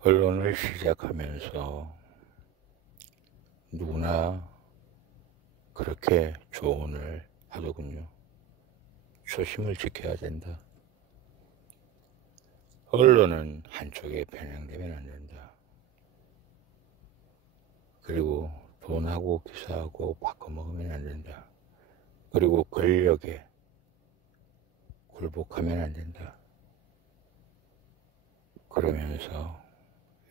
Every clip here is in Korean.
언론을 시작하면서 누구나 그렇게 조언을 하더군요. 초심을 지켜야 된다. 언론은 한쪽에 편향되면 안 된다. 그리고 돈하고 기사하고 바꿔먹으면 안 된다. 그리고 권력에 굴복하면 안 된다. 그러면서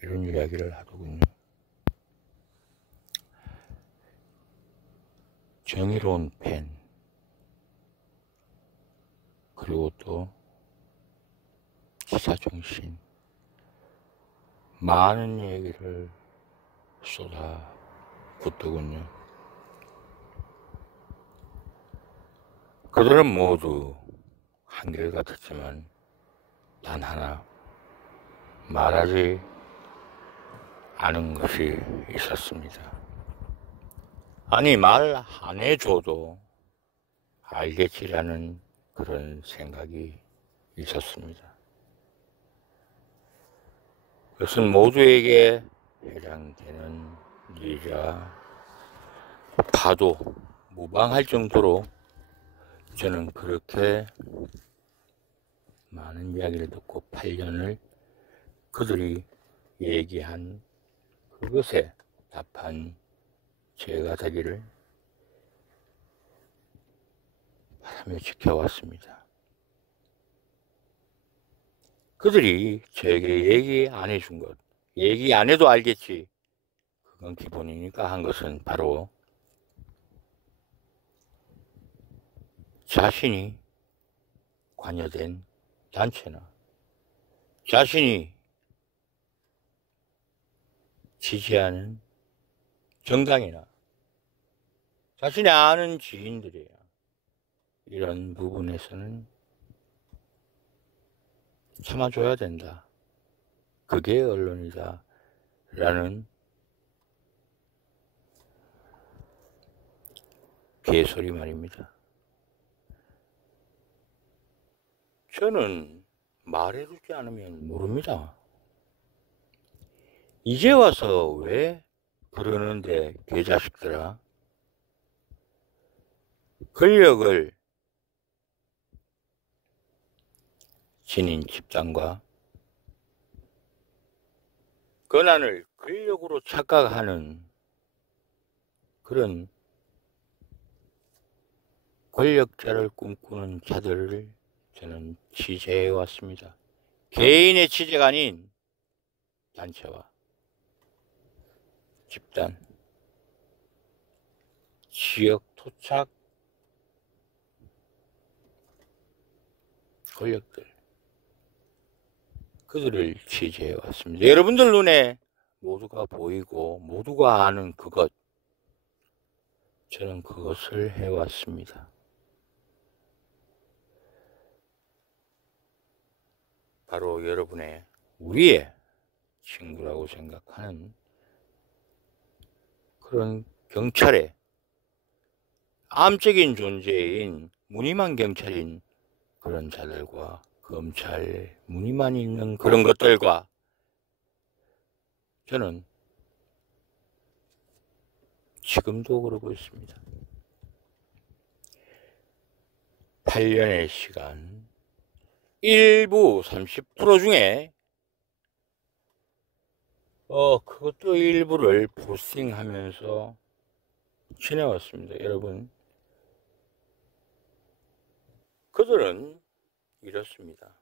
이런 이야기를 하더군요. 정의로운 펜, 그리고 또 기사정신, 많은 얘기를 쏟아붓더군요. 그들은 모두 한결같았지만 단 하나 말하지 않은 것이 있었습니다. 아니, 말 안 해줘도 알겠지라는 그런 생각이 있었습니다. 그것은 모두에게 해당되는 일이라 봐도 무방할 정도로 저는 그렇게 많은 이야기를 듣고 8년을 그들이 얘기한 그것에 답한 제가 되기를 바라며 지켜왔습니다. 그들이 저에게 얘기 안 해준 것, 얘기 안 해도 알겠지, 그건 기본이니까 한 것은 바로 자신이 관여된 단체나 자신이 지지하는 정당이나 자신이 아는 지인들이야. 이런 부분에서는 참아줘야 된다. 그게 언론이다. 라는 개소리 말입니다. 저는 말해주지 않으면 모릅니다. 이제 와서 왜 그러는데, 개자식들아. 권력을 지닌 집단과 권한을 권력으로 착각하는 그런 권력자를 꿈꾸는 자들을 저는 취재해 왔습니다. 개인의 취재가 아닌 단체와 집단, 지역 토착 권력들, 그들을 취재해 왔습니다. 여러분들 눈에 모두가 보이고 모두가 아는 그것, 저는 그것을 해왔습니다. 바로 여러분의, 우리의 친구라고 생각하는 그런 경찰의 암적인 존재인 무늬만 경찰인 그런 자들과 검찰 무늬만 있는 그런 것들과 저는 지금도 그러고 있습니다. 8년의 시간, 일부 30% 중에 그것도 일부를 포스팅하면서 지내왔습니다. 여러분, 그들은 이렇습니다.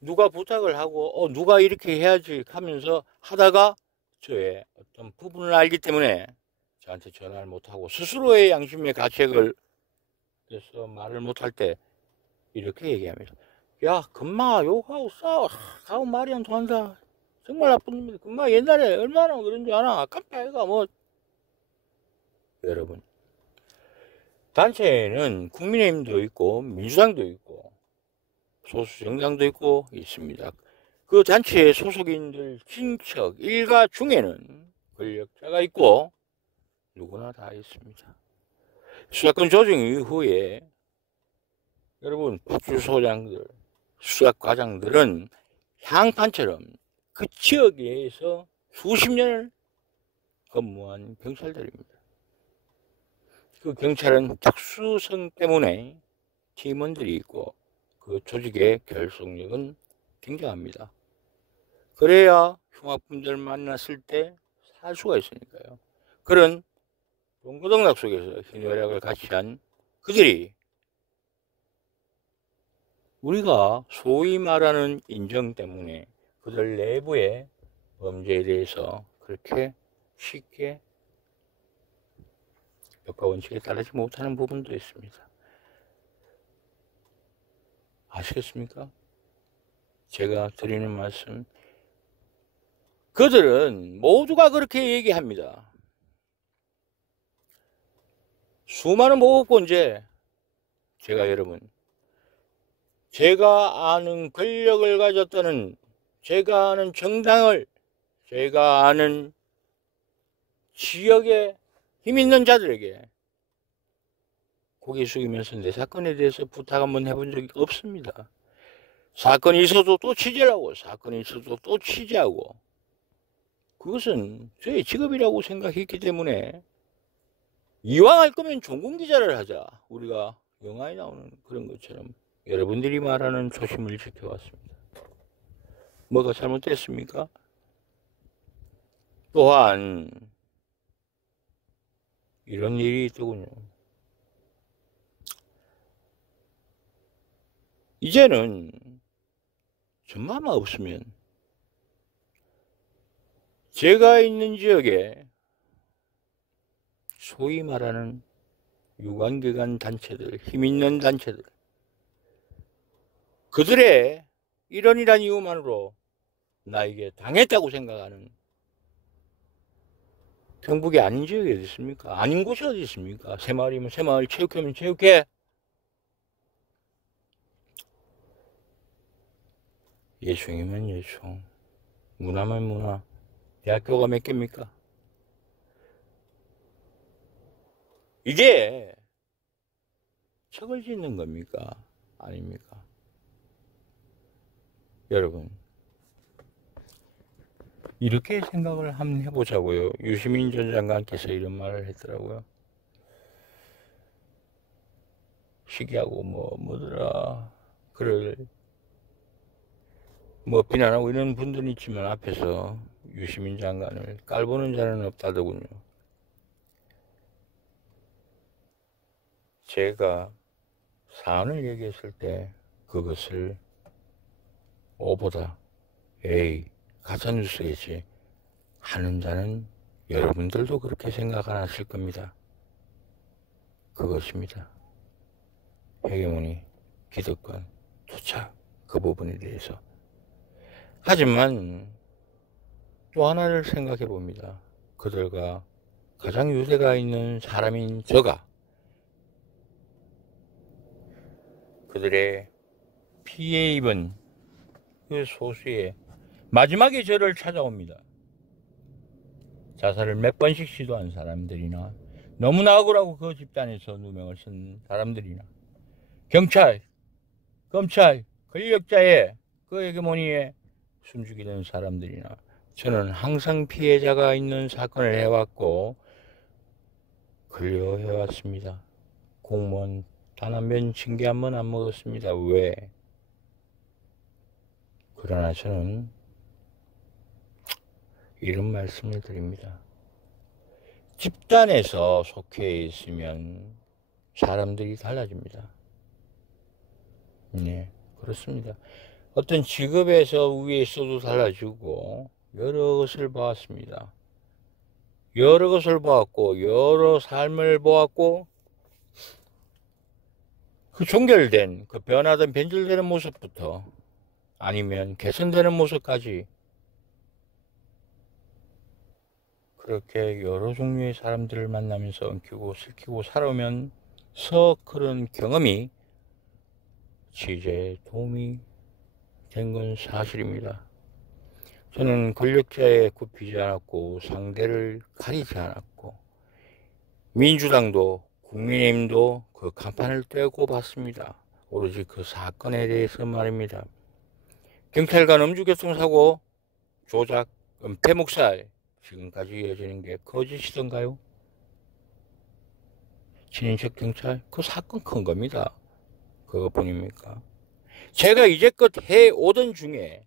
누가 부탁을 하고 누가 이렇게 해야지 하면서 하다가 저의 어떤 부분을 알기 때문에 저한테 전화를 못하고 스스로의 양심의 가책을 해서 말을 못할 때 이렇게 얘기합니다. 야, 금마 욕하고 싸워. 가고 말이 안 통한다. 정말 나쁜 놈이다. 금마 옛날에 얼마나 그런 줄 아나. 깜짝이가 뭐. 여러분, 단체에는 국민의힘도 있고 민주당도 있고 소수 정당도 있고 있습니다. 그 단체의 소속인들 친척 일가 중에는 권력자가 있고 누구나 다 있습니다. 수사권 조정 이후에 여러분, 파출소장들, 수사과장들은 향판처럼 그 지역에서 수십 년을 근무한 경찰들입니다. 그 경찰은 특수성 때문에 팀원들이 있고 그 조직의 결속력은 굉장합니다. 그래야 흉악범들 만났을 때 살 수가 있으니까요. 그런 동고동락 속에서 희노애락을 같이 한 그들이 우리가 소위 말하는 인정 때문에 그들 내부의 범죄에 대해서 그렇게 쉽게 벽과 원칙에 따르지 못하는 부분도 있습니다. 아시겠습니까? 제가 드리는 말씀, 그들은 모두가 그렇게 얘기합니다. 수많은 모국권제, 제가 아는 권력을 가졌다는, 제가 아는 정당을, 제가 아는 지역에 힘 있는 자들에게 고개 숙이면서 내 사건에 대해서 부탁 한번 해본 적이 없습니다. 사건이 있어도 또 취재하고, 사건이 있어도 또 취재하고, 그것은 저의 직업이라고 생각했기 때문에 이왕 할 거면 종군기자를 하자. 우리가 영화에 나오는 그런 것처럼 여러분들이 말하는 초심을 지켜왔습니다. 뭐가 잘못됐습니까? 또한 이런 일이 있더군요. 이제는 전마마 없으면 제가 있는 지역에 소위 말하는 유관기관 단체들, 힘있는 단체들, 그들의 이런이란 이유만으로 나에게 당했다고 생각하는 경북이 아닌 지역이 어디 있습니까? 아닌 곳이 어디 있습니까? 새마을이면 새마을, 체육회면 체육회. 예충이면 예충, 문화면 문화. 대학교가 몇 개입니까? 이게 척을 짓는 겁니까? 아닙니까? 여러분, 이렇게 생각을 한번 해보자고요. 유시민 전 장관께서 이런 말을 했더라고요. 시기하고 뭐더라, 그를 비난하고 이런 분들은 있지만 앞에서 유시민 장관을 깔보는 자는 없다더군요. 제가 사안을 얘기했을 때 그것을 오보다 에이 가짜뉴스겠지 하는 자는 여러분들도 그렇게 생각 안 하실 겁니다. 그것입니다. 헤게모니, 기득권, 투착 그 부분에 대해서. 하지만 또 하나를 생각해 봅니다. 그들과 가장 유대가 있는 사람인 저가 그들의 피해 입은 그 소수의 마지막에 저를 찾아옵니다. 자살을 몇 번씩 시도한 사람들이나 너무나 억울하고 그 집단에서 누명을 쓴 사람들이나 경찰, 검찰, 권력자의 그 헤게모니에 숨죽이는 사람들이나 저는 항상 피해자가 있는 사건을 해왔고 근려해왔습니다. 공무원 단 한 번 징계 한 번 안 먹었습니다. 왜? 그러나 저는 이런 말씀을 드립니다. 집단에서 속해 있으면 사람들이 달라집니다. 네, 그렇습니다. 어떤 직업에서 위에 있어도 달라지고 여러 것을 보았습니다. 여러 것을 보았고 여러 삶을 보았고 그 종결된 그 변화된 변질되는 모습부터 아니면 개선되는 모습까지 그렇게 여러 종류의 사람들을 만나면서 엉키고 슬키고 살아오면서 그런 경험이 취재에 도움이 된 건 사실입니다. 저는 권력자에 굽히지 않았고 상대를 가리지 않았고 민주당도 국민의힘도 그 간판을 떼고 봤습니다. 오로지 그 사건에 대해서 말입니다. 경찰관 음주교통사고 조작, 은폐 묵살 지금까지 이어지는 게 거짓이던가요? 친인척 경찰 그 사건 큰 겁니다. 그것뿐입니까? 제가 이제껏 해오던 중에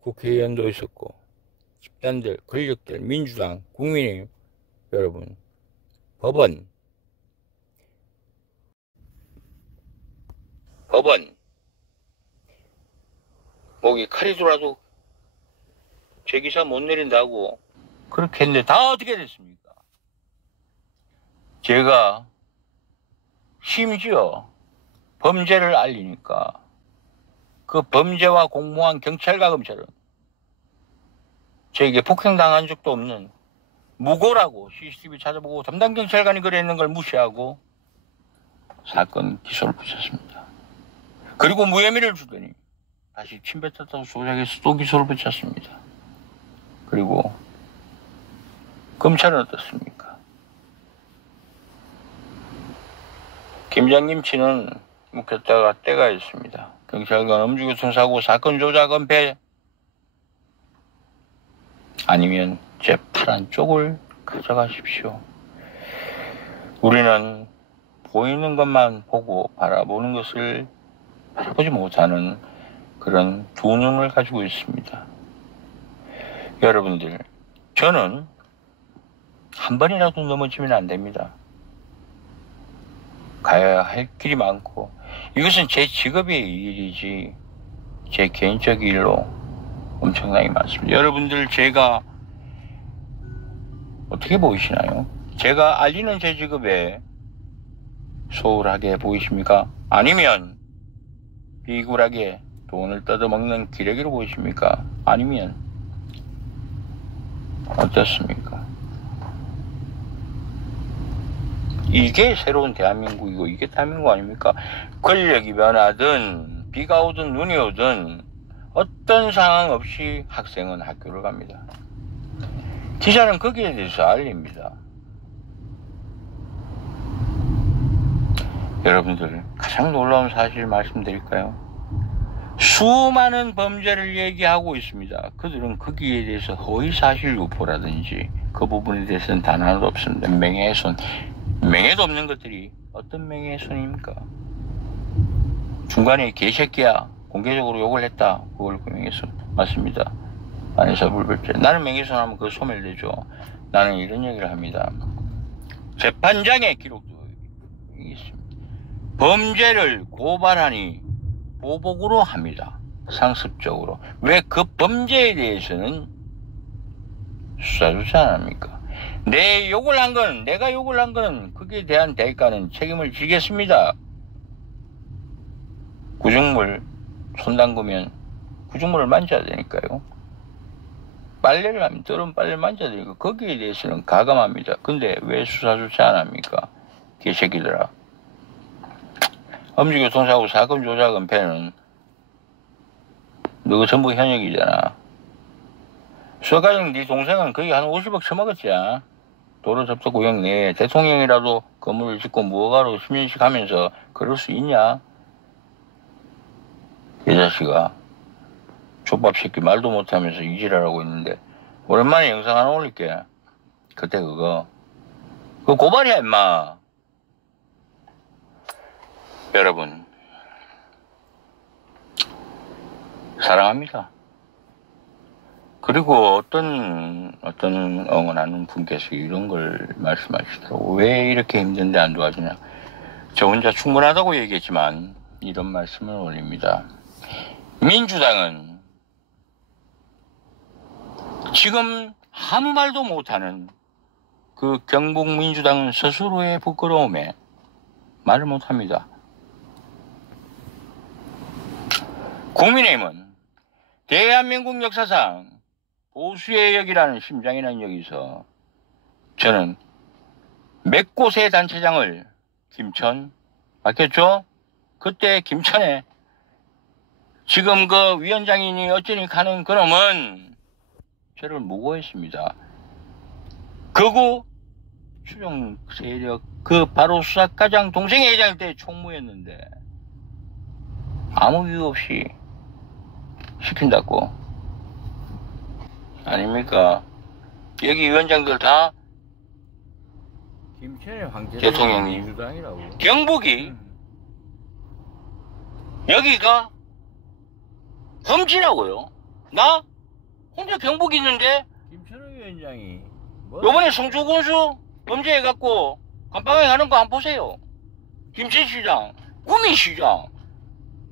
국회의원도 있었고 집단들, 권력들, 민주당, 국민의힘 여러분 법원 목이 칼이 돌아도 제 기사 못 내린다고 그렇게 했는데 다 어떻게 됐습니까? 제가 심지어 범죄를 알리니까 그 범죄와 공모한 경찰과 검찰은 저에게 폭행당한 적도 없는 무고라고 CCTV 찾아보고 담당 경찰관이 그랬는 걸 무시하고 사건 기소를 붙였습니다. 그리고 무혐의를 주더니 다시 침뱉었다고 조작해서 또 기소를 붙였습니다. 그리고 검찰은 어떻습니까? 김장님 치는 묵혔다가 때가 있습니다. 경찰관 음주교통사고 사건 조작 은폐 아니면 제 파란 쪽을 가져가십시오. 우리는 보이는 것만 보고 바라보는 것을 바라보지 못하는 그런 두 눈을 가지고 있습니다. 여러분들, 저는 한 번이라도 넘어지면 안 됩니다. 가야 할 길이 많고 이것은 제 직업의 일이지 제 개인적 일로 엄청나게 많습니다. 여러분들 제가 어떻게 보이시나요? 제가 알리는 제 직업에 소홀하게 보이십니까? 아니면 비굴하게 돈을 뜯어먹는 기레기로 보이십니까? 아니면 어떻습니까? 이게 새로운 대한민국이고 이게 대한민국 아닙니까? 권력이 변하든 비가 오든 눈이 오든 어떤 상황 없이 학생은 학교를 갑니다. 기자는 거기에 대해서 알립니다. 여러분들 가장 놀라운 사실 말씀드릴까요? 수많은 범죄를 얘기하고 있습니다. 그들은 거기에 대해서 허위사실 유포라든지 그 부분에 대해서는 단 하나도 없습니다. 명예훼손. 명예도 없는 것들이 어떤 명예훼손입니까? 중간에 개새끼야 공개적으로 욕을 했다. 그걸 그 명예훼손 맞습니다. 안에서 불벌죄. 나는 명예훼손하면 그거 소멸되죠. 나는 이런 얘기를 합니다. 재판장의 기록도 있습니다. 범죄를 고발하니 보복으로 합니다. 상습적으로. 왜 그 범죄에 대해서는 수사조차 안 합니까? 내가 욕을 한 거는 거기에 대한 대가는 책임을 지겠습니다. 구중물 손 담그면 구중물을 만져야 되니까요. 빨래를 하면 더러운 빨래를 만져야 되니까 거기에 대해서는 가감합니다. 근데 왜 수사조차 안 합니까? 개새끼들아. 음주교통사고 사건 조작 은폐는 너 전부 현역이잖아. 수사과정 네 동생은 거의 한 50억 처먹었지. 도로 접촉 구역 내에 대통령이라도 건물을 짓고 무허가로 10년씩 하면서 그럴 수 있냐? 이 자식아. 족밥 새끼 말도 못하면서 이지랄하고 있는데 오랜만에 영상 하나 올릴게. 그때 그거 고발이야 임마. 여러분 사랑합니다. 그리고 어떤 응원하는 분께서 이런 걸 말씀하시더라고. 왜 이렇게 힘든데 안 도와주냐. 저 혼자 충분하다고 얘기했지만 이런 말씀을 올립니다. 민주당은 지금 아무 말도 못하는 그 경북민주당은 스스로의 부끄러움에 말을 못합니다. 국민의힘은 대한민국 역사상 보수의 역이라는 심장이라는 역에서 저는 몇 곳의 단체장을 김천 맡겼죠? 그때 김천에 지금 그 위원장이니 어쩌니 가는 그놈은 저를 무고했습니다. 극우 추종 세력 그 바로 수사과장 동생의 회장일 때 총무였는데 아무 이유 없이 시킨다고 아닙니까? 여기 위원장들 다 김천의 황제 대통령이 민주당이라고. 경북이 여기가 험지라고요. 나 혼자 경북 있는데 김천의 위원장이 요번에 성주군수 범죄해갖고 감방에 가는 거 한번 보세요. 김천시장, 구민시장,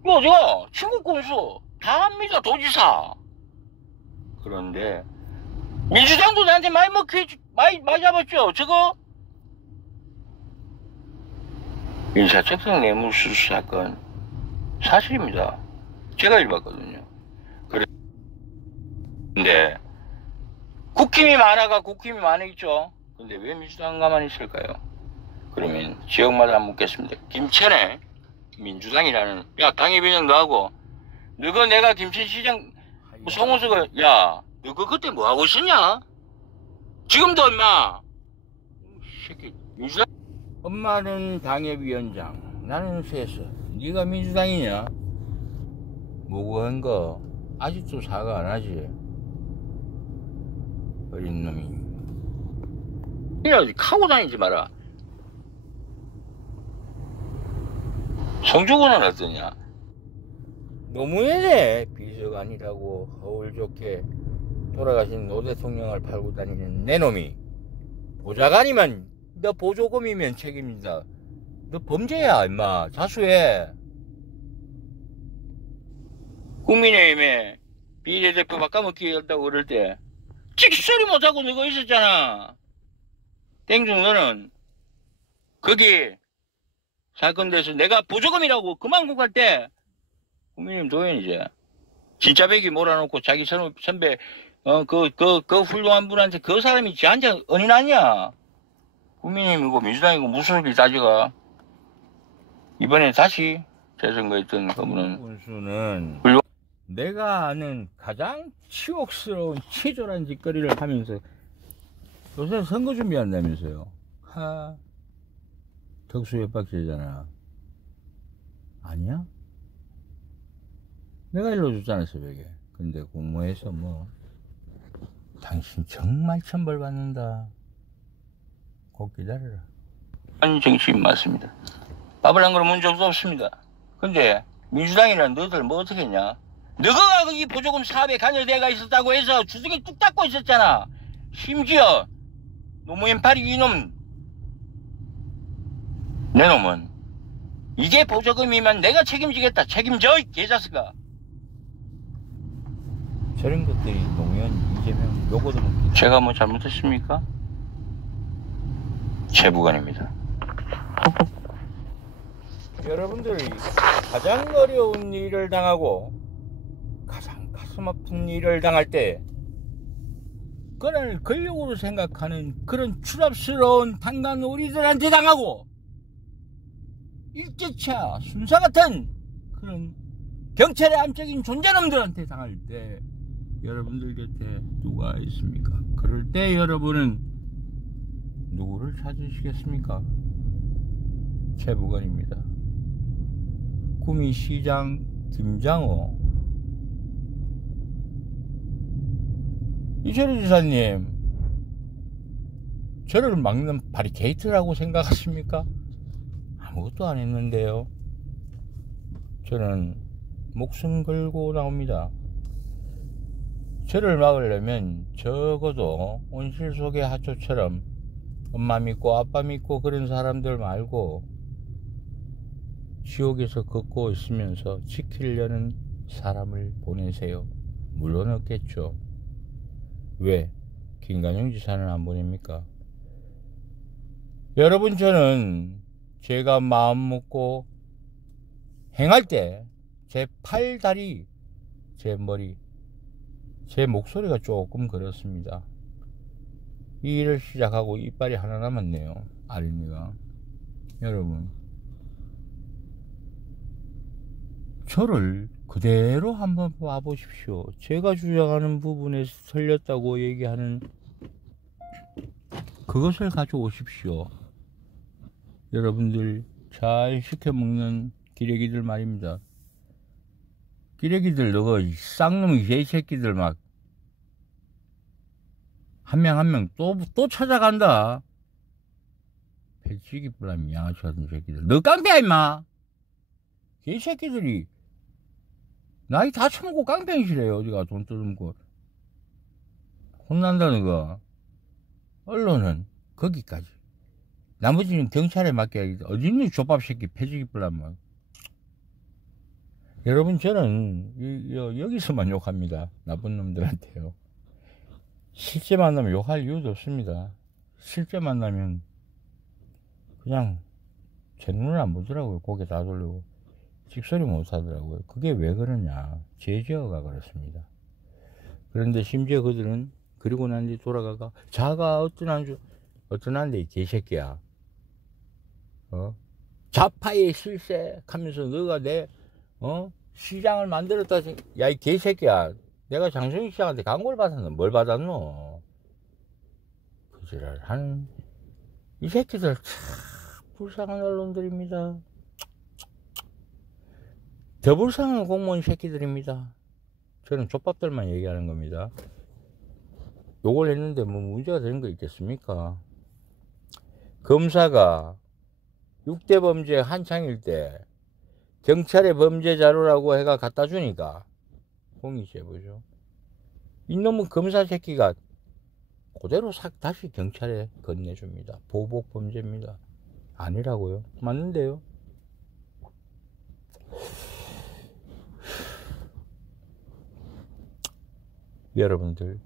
어디가 친구군수 다 합니다. 도지사. 그런데 민주당도 나한테 많이 잡았죠. 저거 인사청탁 뇌물수수 사건 사실입니다. 제가 읽었거든요. 근데 국힘이 많아가 국힘이 많아 있죠. 근데 왜 민주당 가만히 있을까요? 그러면 지역마다 한번 묻겠습니다. 김천에 민주당이라는 야 당협위원장도 하고 너가 내가 김천시장 송호석을 야 너가 그때 뭐하고 있었냐? 지금도 임마 새끼 민주당 엄마는 당협위원장, 나는 세서. 네가 민주당이냐? 뭐고 한 거 아직도 사과 안 하지? 어린 놈이. 이라도 카고 다니지 마라. 성주군은 어떠냐? 노무현의 비서관이라고 허울 좋게 돌아가신 노 대통령을 팔고 다니는 내 놈이 보좌관이면 너 보조금이면 책임진다. 너 범죄야 임마. 자수해. 국민의힘에 비례대표 바꿔먹기 한다고 그럴 때 찍소리 못하고 너가 있었잖아. 땡중 너는 거기 사건 돼서 내가 보조금이라고 그만 국할 때 국민의힘 조연이지. 진짜 백이 몰아놓고 자기 선배 그 훌륭한 분한테 그 사람이 지한테 언인 아니야. 국민의힘이고 민주당이고 무슨 소리 따지가. 이번에 다시 재선거했던 그분은 군수는 내가 아는 가장 치욕스러운 치졸한 짓거리를 하면서 요새 선거 준비한다면서요. 특수협박죄잖아. 아니야? 내가 일러줬잖아 새벽에. 근데 공모해서 뭐 당신 정말 천벌 받는다. 곧 기다려라. 아니 정치인 맞습니다. 밥을 한 그릇 문제 없습니다. 근데 민주당이란 너들 뭐 어떻게 했냐? 너가 거기 보조금 사업에 관여대가 있었다고 해서 주둥이 뚝 닦고 있었잖아. 심지어 노무현 파리 이놈 내 놈은 이게 보조금이면 내가 책임지겠다. 책임져 이 개자식아. 저런 것들이 노무현 이재명 요거도 먹기. 제가 뭐 잘못했습니까? 제부관입니다. 여러분들이 가장 어려운 일을 당하고 가장 가슴 아픈 일을 당할 때 그걸 권력으로 생각하는 그런 추잡스러운 당간 우리들한테 당하고 일제차 순사 같은 그런 경찰의 암적인 존재놈들한테 당할 때 여러분들 곁에 누가 있습니까? 그럴 때 여러분은 누구를 찾으시겠습니까? 최부건입니다. 구미시장 김장호. 이철우 지사님, 저를 막는 바리케이트라고 생각하십니까? 아무것도 안 했는데요. 저는 목숨 걸고 나옵니다. 저를 막으려면 적어도 온실 속의 하초처럼 엄마 믿고 아빠 믿고 그런 사람들 말고 지옥에서 걷고 있으면서 지키려는 사람을 보내세요. 물론 없겠죠. 왜? 김관영 지사는 안 보냅니까? 여러분, 저는 제가 마음 먹고 행할 때 제 팔, 다리, 제 머리, 제 목소리가 조금 그렇습니다. 이 일을 시작하고 이빨이 하나 남았네요. 아린이가. 여러분, 저를 그대로 한번 봐보십시오. 제가 주장하는 부분에 틀렸다고 얘기하는 그것을 가져오십시오. 여러분들 잘 시켜먹는 기레기들 말입니다. 기레기들 너가 쌍놈의 개새끼들 막 한 명 한 명 또 찾아간다. 배지기 불라면 양아치 같은 새끼들. 너 깡패야 임마. 이 새끼들이 나이 다 처먹고 깡패이시래요. 어디가 돈 뜯음고 혼난다는 거. 언론은 거기까지. 나머지는 경찰에 맡겨야지. 어딨니 족밥 새끼 패지기 불라면. 여러분 저는 여기서만 욕합니다. 나쁜 놈들한테요. 실제 만나면 욕할 이유도 없습니다. 실제 만나면 그냥 제 눈을 안 보더라고요. 고개 다 돌리고 찍소리 못 하더라고요. 그게 왜 그러냐. 제지어가 그렇습니다. 그런데 심지어 그들은 그리고 난 뒤 돌아가가 자가 어떠한데 이 개새끼야. 좌파의 실세 하면서 너가 내 시장을 만들었다. 야 이 개새끼야. 내가 장성희 시장한테 광고를 받았노? 뭘 받았노? 그 지랄 하는 이 새끼들 참 불쌍한 언론들입니다. 더 불쌍한 공무원 새끼들입니다. 저는 족밥들만 얘기하는 겁니다. 요걸 했는데 뭐 문제가 되는 거 있겠습니까? 검사가 6대 범죄 한창일 때 경찰의 범죄 자료라고 해가 갖다 주니까 공익 제보죠. 이놈은 검사 새끼가 그대로 다시 경찰에 건네줍니다. 보복 범죄입니다. 아니라고요? 맞는데요? 여러분들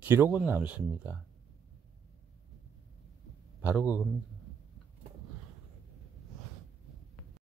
기록은 남습니다. 바로 그겁니다.